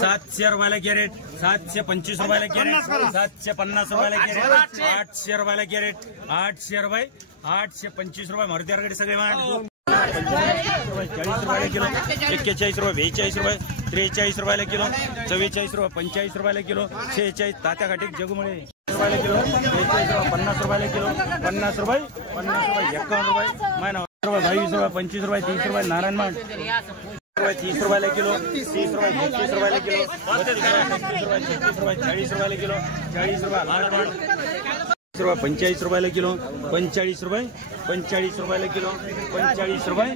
700 रुपयाला कॅरेट, 725 रुपयाला कॅरेट, 750 रुपयाला कॅरेट, 800 रुपयाला कॅरेट, 800 रुपये, 825 रुपये मारुती आरगडी सगळे माल 40 रुपयाला किलो, 41 रुपये, 42 रुपये, 43 रुपयाला किलो, 44 रुपये, 45 रुपयाला किलो, 46 तात्या घाटे जगमुळे रुपयाला किलो, 43 रुपये, 50 रुपयाला किलो, 50 रुपये, 51 रुपये, 22 रुपये, 25 रुपये, 30 रुपये नारायण मान 30 रुपयाला किलो, 30 रुपये, 33 रुपयाला किलो, 33 रुपये, 36 रुपये, 40 रुपयाला किलो, 40 रुपये 45 रुपयाला किलो, 45 रुपये, 45 रुपयाला किलो, 45 रुपये,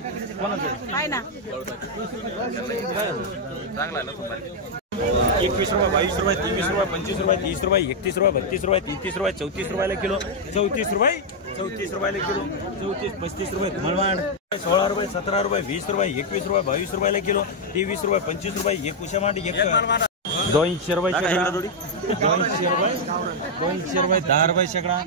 21 रुपये, 22 रुपये, 23 रुपये, 25 रुपये, 30 रुपये, 31 रुपये, 32 रुपये, 33 रुपये, 34 रुपयाला किलो, 34 रुपये, 34 रुपयाला किलो, 34, 35 रुपये धुमाळवाड, 16 रुपये, 17 रुपये, 20 रुपये, 21 रुपये, 22 रुपयाला किलो, 23 रुपये, 25 रुपये, 1 उशामाट 200 रुपये शेकडा, 200 रुपये, 200 रुपये 10 रुपये शेकडा,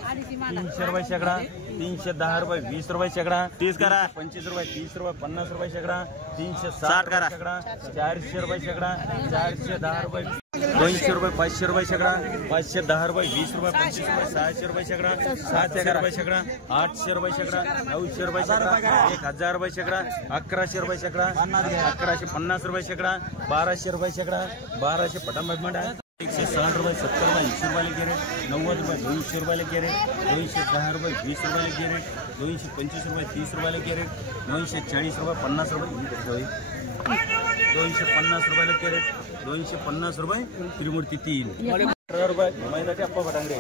300 रुपये शेकडा, 310 रुपये, 20 रुपये शेकडा, 30 करा, 25 रुपये, 30 रुपये, 50 रुपये शेकडा, 360 करा शेकडा, 400 रुपये शेकडा, 410 रुपये, 200 रुपये, 500 रुपये शेकडा, 510 रुपये, 20 रुपये, 25 रुपये, 600 रुपये शेकडा, 700 रुपये शेकडा, 800 रुपये शेकडा, 900 रुपये शेकडा, 1000 रुपये शेकडा, 1100 रुपये शेकडा, 1150 रुपये शेकडा, 1200 रुपये शेकडा, 1200 पटांबट मंडा, 160 रुपये, 70 रुपये, 80 रुपयाला कॅरेट, 90 रुपये, 200 रुपयाला कॅरेट, 210 रुपये, 20 रुपयाला कॅरेट, 225 रुपये, 30 रुपयाला कॅरेट, 940 रुपये, 50 रुपये, 250 रुपयाला कॅरेट, 250 रुपये, त्रिमूर्ती 3 रुपये, महिन्याचे अप्पा फटांगरे